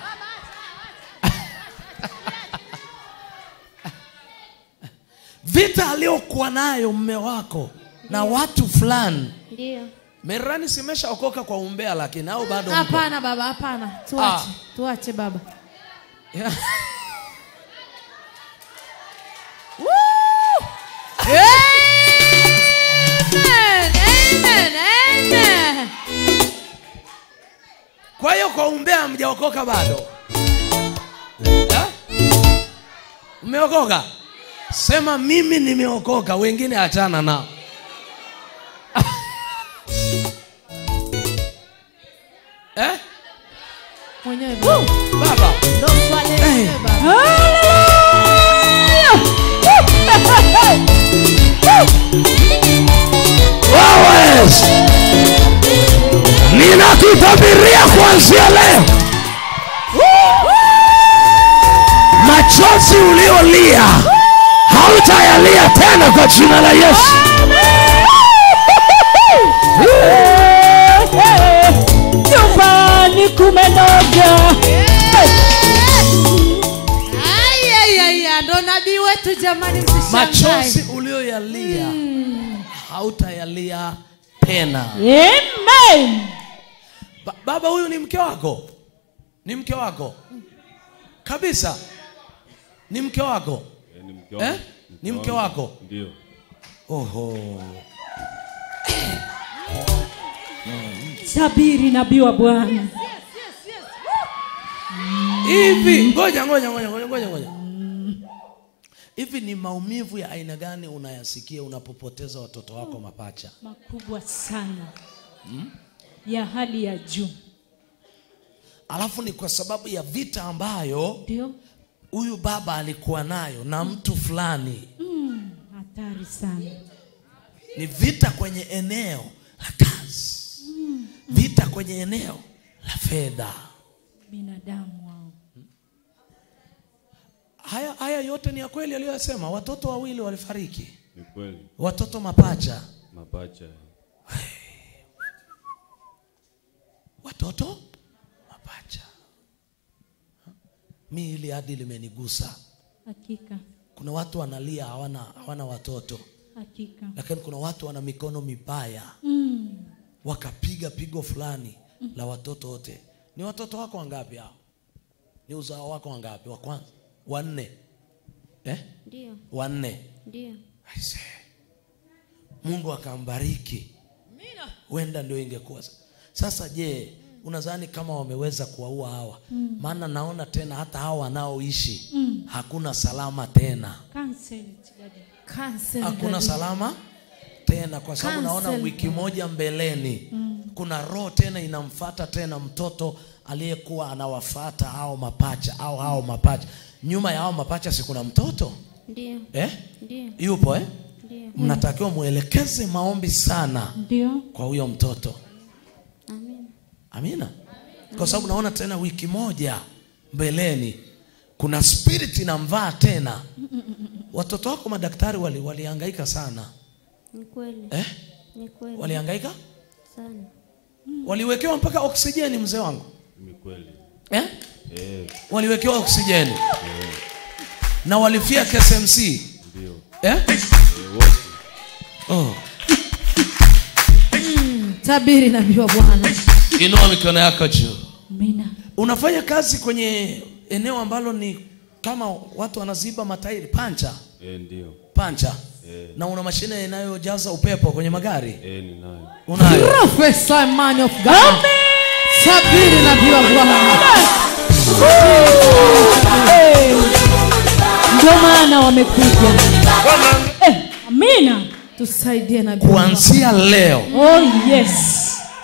Vita aliyokuwa nayo mume wako na watu fulani. Ndio. Merani simeshaokoka kwa umbea lakini au bado mko? Hapana baba, hapana. Tuache. Tuache baba. Yeah. Amen. Amen. Kwa hiyo kwa umbea hamjaokoka bado? Umeokoka? Sema mimi nimeokoka, wengine achana nao. Mwenyewe baba. Baba. Ndo swali baba. Wewe ninakutabiria kuanzia leo, machozi uliolia hautayalia tena kwa jina la Yesu. Nyumbani kumenoga. Ndo nabii wetu jamani, msishangae. Machozi ulioyalia hautayalia tena. Amen. Baba, huyu ni mke wako? Ni mke wako kabisa? Ni mke wako? Ni mke wako? Ndio. Oho. Sabiri nabii wa Bwana. Hivi ngoja. Hivi ni maumivu ya aina gani unayasikia unapopoteza watoto wako mapacha? Makubwa sana. Ya hali ya juu. Alafu ni kwa sababu ya vita ambayo Ndio. huyu baba alikuwa nayo na mtu fulani. Hatari sana. Ni vita kwenye eneo la kazi. Vita kwenye eneo la fedha. Binadamu wao. Haya yote ni ya kweli aliyosema. Watoto wawili walifariki. Ni kweli. Watoto mapacha. Watoto mapacha. Mimi ili hadi limenigusa. Hakika. Kuna watu wanalia hawana watoto. Hakika. Lakini kuna watu wana mikono mibaya. Wakapiga pigo fulani la watoto wote. Ni watoto wako wangapi hao? Ni uzao wako wangapi? Wa kwanza? 4. Ndio. 4. Ndio. Mungu akambariki. Amina. Wenda ndio ingekuwa. Sasa je, unadhani kama wameweza kuwaua hawa? Maana naona tena hata hawa wanaoishi hakuna salama tena. Cancel. Hakuna salama tena kwa sababu naona wiki moja mbeleni kuna roho tena inamfuata tena mtoto aliyekuwa anawafuata hao mapacha au hao mapacha. Nyuma ya hao mapacha si kuna mtoto? Ndio. Ndio. Yupo Ndio. Mnatakiwa muelekeze maombi sana. Ndio. Kwa huyo mtoto. Amina. Amina. Kwa sababu naona tena wiki moja mbeleni kuna spirit inamvaa tena. Watoto wako madaktari walihangaika sana. Ni kweli. Ni kweli. Walihangaika sana. Waliwekewa mpaka oksijeni mzee wangu. Ni kweli. Waliwekewa oksijeni. Na walifia KSMC. Ndio. Tabiri nabii wa Bwana. Inua mikono yako juu. Amina. Unafanya kazi kwenye eneo ambalo ni kama watu wanaziba matairi, pancha. Ndio. Pancha. Na una mashine inayojaza upepo kwenye magari? Ninayo. Unayo. Professor man of God. Tabiri nabii wa Bwana. Ndio maana wamekuja. Amina. Tusaidie nabii. Kuanzia leo. Oh yes.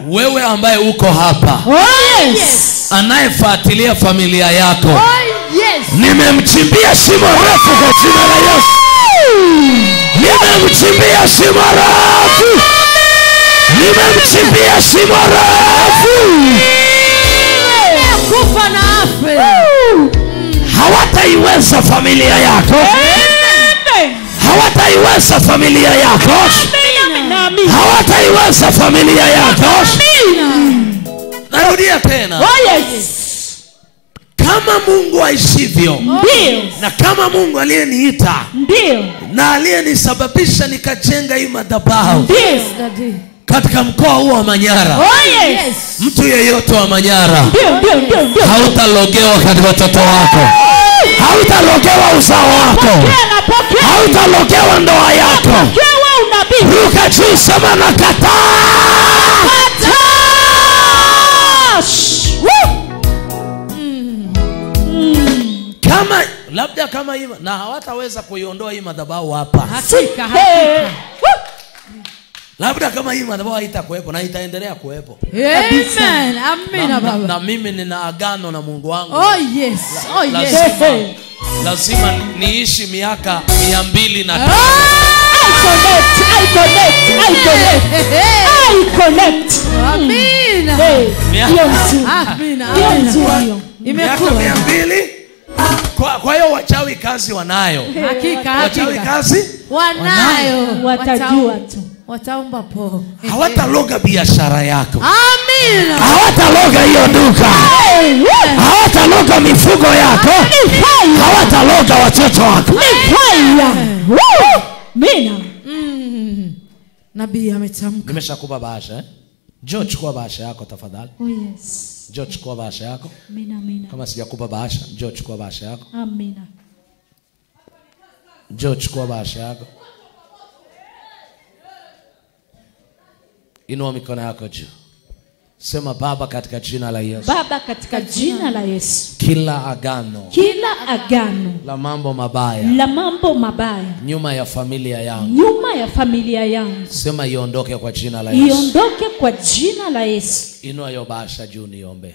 Wewe ambaye uko hapa. Oh yes. Anayefuatilia familia yako. Oh yes. Nimemchimbia shimo refu kwa jina la Yesu. Nimemchimbia shimo refu. nimemchimbia shimo refu, kufa na afe. hawataiweza familia yako, hawataiweza familia yako, hawataiweza familia yako. Narudia tena, kama Mungu aishivyo, na kama Mungu aliyeniita na aliyenisababisha nikajenga hii madhabahu katika mkoa huu wa Manyara, mtu yeyote wa Manyara, hautalogewa katika watoto wako, hautalogewa uzao wako, hautalogewa ndoa yako. Ruka juu, sema nakataa. Kama labda kama hii, na hawataweza kuiondoa hii madhabahu hapa. Hakika. Labda kama hii madhabahu haitakuwepo na itaendelea kuwepo. Amen. Amina baba. Na mimi nina agano na Mungu wangu. Oh yes. Oh yes. Lazima niishi miaka 205. I connect. Amina. Amina. Imekuwa 200. Kwa hiyo wachawi kazi wanayo. Hakika. Wachawi kazi wanayo. Watajua tu. Wataomba po. Hawataloga biashara yako. Amina. Hawataloga hiyo duka. Hawataloga mifugo yako. Hawataloga watoto wako. Amina. Nabii ametamka. Nimeshakupa bahasha. Njoo chukua bahasha yako tafadhali. Oh yes. Njoo chukua bahasha yako. Amina. Kama sijakupa bahasha, njoo chukua bahasha yako. Amina. Njoo chukua bahasha yako. Inua mikono yako juu. Sema Baba, katika jina la Yesu. Baba, katika jina la Yesu. Kila agano La mambo mabaya nyuma ya familia yangu. Sema iondoke kwa jina la Yesu. Inua hiyo bahasha juu niombe.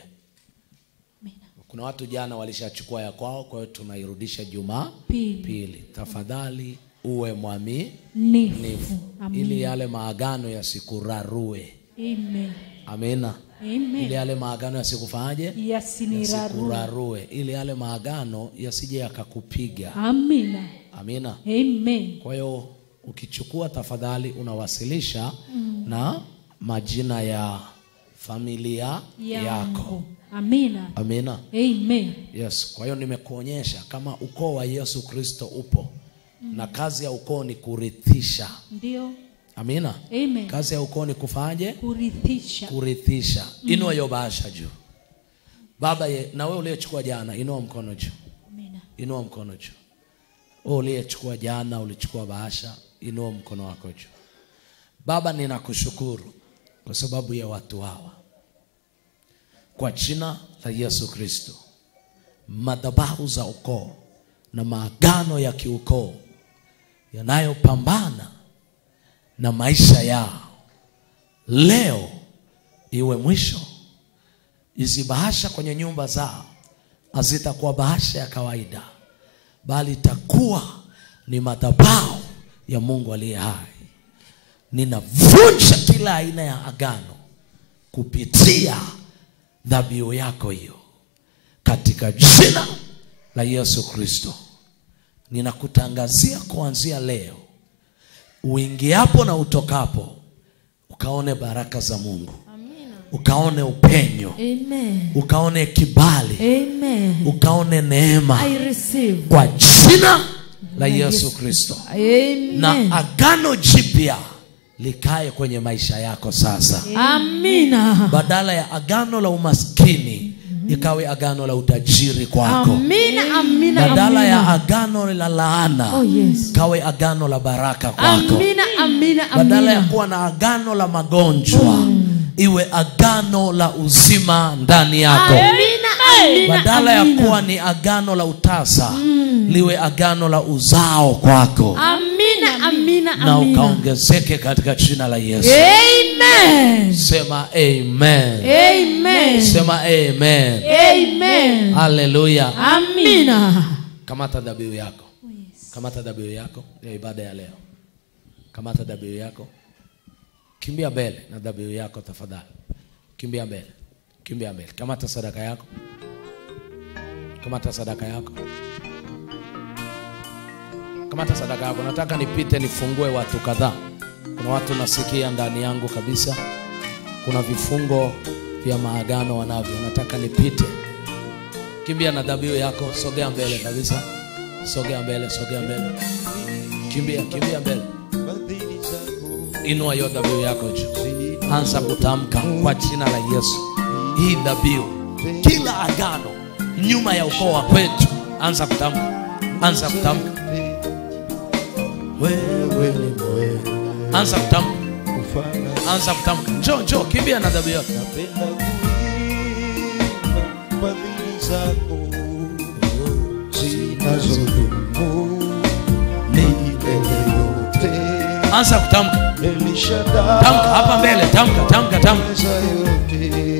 Kuna watu jana walishachukua ya kwao, kwa hiyo tunairudisha Jumapili. Tafadhali uwe mwaminifu ili yale maagano yasikurarue. Amen. Amina. Amen. Ili yale maagano yasikufanye yasinirarue. Ili yale maagano yasije yakakupiga. Amina. Amina. Amen. Kwa hiyo ukichukua tafadhali unawasilisha na majina ya familia yako. Amina. Amina. Amen. Yes. Kwa hiyo nimekuonyesha kama ukoo wa Yesu Kristo upo. Na kazi ya ukoo ni kurithisha. Ndio. Amina. Amen. Kazi ya ukoo ni kufanyaje? Kurithisha. Inua hiyo bahasha juu. Baba, na wewe uliyechukua jana, inua mkono juu. Amina. Inua mkono juu. Wewe uliyechukua jana, ulichukua bahasha, inua mkono wako juu. Baba, ninakushukuru kwa sababu ya watu hawa. Kwa jina la Yesu Kristo, madhabahu za ukoo na maagano ya kiukoo yanayopambana na maisha yao leo iwe mwisho. Hizi bahasha kwenye nyumba zao hazitakuwa bahasha ya kawaida, bali itakuwa ni madhabahu ya Mungu aliye hai. Ninavunja kila aina ya agano kupitia dhabihu yako hiyo katika jina la Yesu Kristo. Ninakutangazia kuanzia leo, uingiapo na utokapo, ukaone baraka za Mungu. Amina. Ukaone upenyo. Amen. Ukaone kibali. Amen. Ukaone neema. I receive. Kwa jina la Yesu Kristo. Amen. Na agano jipya likae kwenye maisha yako sasa. Amina. Badala ya agano la umaskini, ikawe agano la utajiri kwako. Amina. Amina. Badala ya agano la laana, oh yes, kawe agano la baraka kwako. Amina. Amina. Badala ya kuwa na agano la magonjwa, iwe agano la uzima ndani yako. Amina. Badala ya kuwa ni agano la utasa, liwe agano la uzao kwako. Amina. Amina. Na ukaongezeke katika jina la Yesu. Amen. Sema amen. Amen. Sema amen. Amen. Hallelujah. Amina. Kamata dhabihu yako. Kamata dhabihu yako ya ibada ya leo. Kamata dhabihu yako. Kimbia mbele na dhabihu yako tafadhali. Kimbia mbele. Kimbia mbele. Kamata sadaka yako. Kamata sadaka yako. Kamata sadaka yako. Nataka nipite nifungue watu kadhaa. Kuna watu nasikia ndani yangu kabisa. Kuna vifungo vya maagano wanavyo. Nataka nipite. Kimbia na dhabihu yako. Sogea mbele kabisa. Sogea mbele, sogea mbele. Kimbia, kimbia mbele. Inua hiyo dhabihu yako juu. Anza kutamka kwa jina la Yesu. Hii dhabihu, kila agano nyuma ya ukoo wa kwetu, anza kutamka. Anza kutamka. Wewe ni wewe. Anza kutamka. Anza kutamka. Njoo, kimbia na dhabihu yako. Napenda fadhili zako zinazodumu milele yote. Anza kutamka. Tamka hapa mbele, tamka.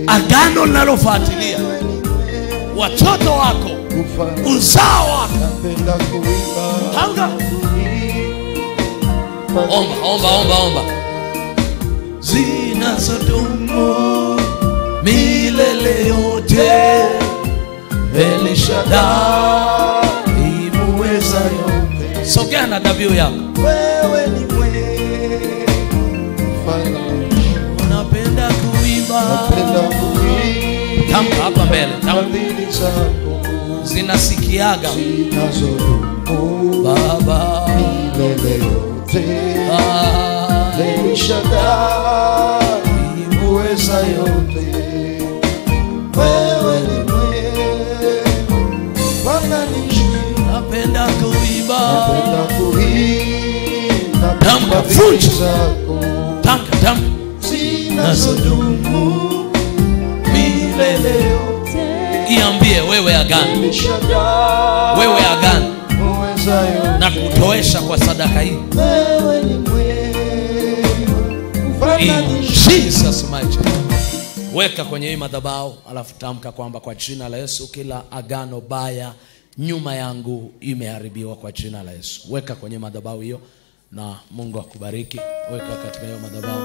Agano linalofuatilia watoto wako, uzao wako. Tamka. Omba. Zinazodumu milele yote. El Shaddai muweza yote. Sogea na dhabihu yako. Wewe ni unapenda kuimba. Tamka hapa mbele. Zinasikiaga Baba milele yote. El Shaddai muweza yote. Wewe ni Bwana ni napenda kuimba. Tamka funja. Tamka. Zinazodumu milele yote. Iambie wewe agano. Wewe agano. Na kutoesha kwa sadaka hii. Wewe ni In Jesus mighty name. Weka kwenye hii madhabahu, alafu tamka kwamba kwa jina la Yesu kila agano baya nyuma yangu imeharibiwa kwa jina la Yesu. Weka kwenye madhabahu hiyo na Mungu akubariki. Weka katika hiyo madhabahu.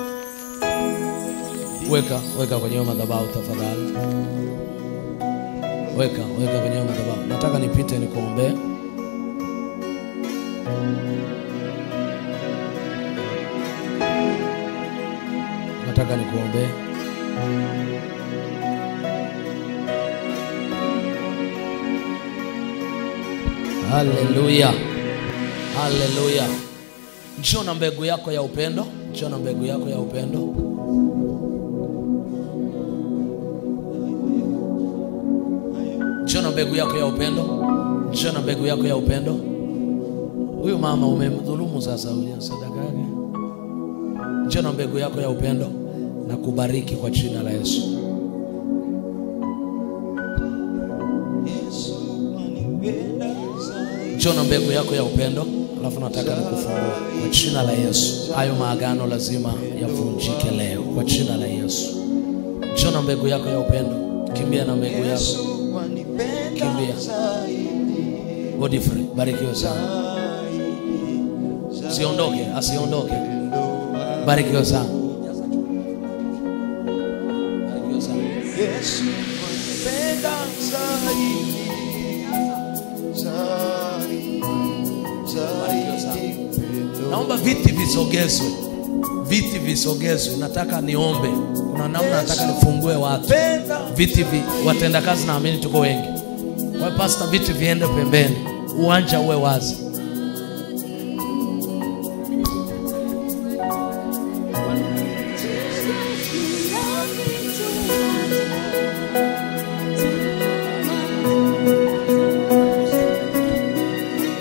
Weka kwenye hiyo madhabahu tafadhali. Weka kwenye hiyo madhabahu. Nataka nipite nikuombee. Nataka nikuombee. Haleluya. Haleluya. Njoo na mbegu yako ya upendo. Njoo na mbegu yako ya upendo. Njoo na mbegu yako ya upendo. Njoo na mbegu yako ya upendo. Huyu mama umemdhulumu sasa huyu sadaka yake. Njoo na mbegu yako ya upendo na kubariki kwa jina la Yesu. Njoo na mbegu yako ya upendo, alafu nataka nikufungua kwa jina la Yesu. Hayo maagano lazima yavunjike leo kwa jina la Yesu. Njoo na mbegu yako ya upendo. Kimbia na mbegu yako. Kimbia. Body free. Barikiwa sana. Usiondoke, asiondoke. Barikiwa sana. Barikiwa sana. Yesu wanipenda zaidi. Naomba viti visogezwe. Viti visogezwe. Nataka niombe. Kuna namna nataka nifungue watu. Viti watenda kazi naamini tuko wengi. Kwa pastor viti viende pembeni. Uwanja uwe wazi.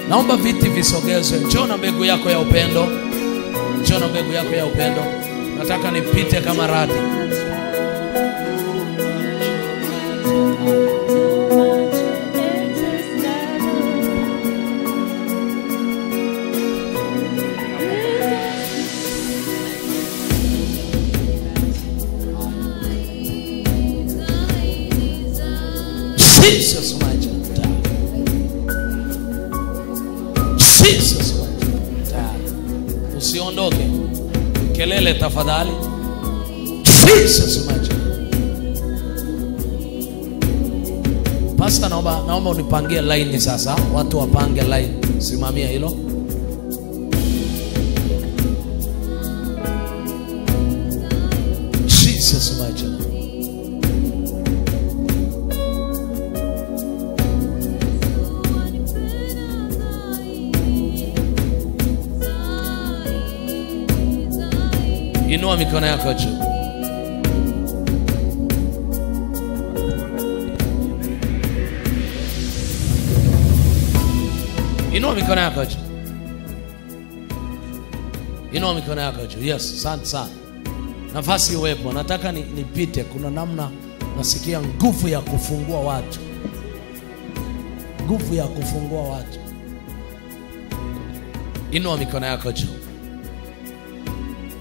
Naomba viti visogezwe. Njoo na mbegu yako ya upendo. Njoo na mbegu yako ya upendo. Nataka nipite kama radi. Jesus mighty name. Jesus mighty name. Usiondoke. Kelele tafadhali. Jesus mighty. Pastor, naomba unipangie line sasa. Watu wapange line. Simamia hilo. Jesus mighty. Inua mikono yako juu. Inua mikono yako juu. Inua mikono yako juu. Yes, asante sana. Nafasi uwepo. Nataka nipite. Kuna namna nasikia nguvu ya kufungua watu. Nguvu ya kufungua watu. Inua mikono yako juu.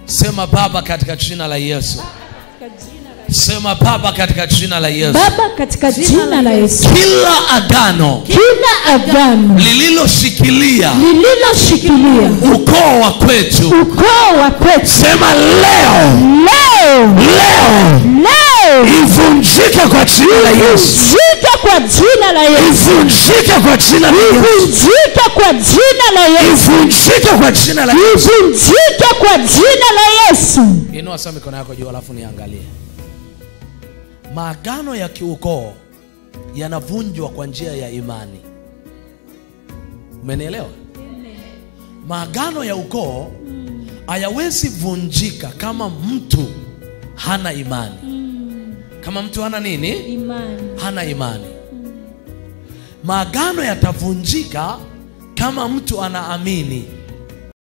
Sema Baba katika jina la Yesu. Sema Baba katika jina la Yesu. Baba katika jina la Yesu. Kila agano lililoshikilia ukoo wa kwetu. Sema leo ivunjike kwa jina la Yesu. Ivunjike kwa jina la Yesu. Ivunjike kwa jina la Yesu. Ivunjike kwa jina la Yesu. Ivunjike kwa jina la Yesu. Ivunjike kwa jina la Yesu. Inua sasa mikono yako juu alafu niangalie. Maagano ya kiukoo yanavunjwa kwa njia ya imani. Umenielewa? Maagano ya ukoo hayawezi vunjika kama mtu hana imani. Kama mtu hana nini? Imani. Hana imani. Maagano yatavunjika kama mtu anaamini.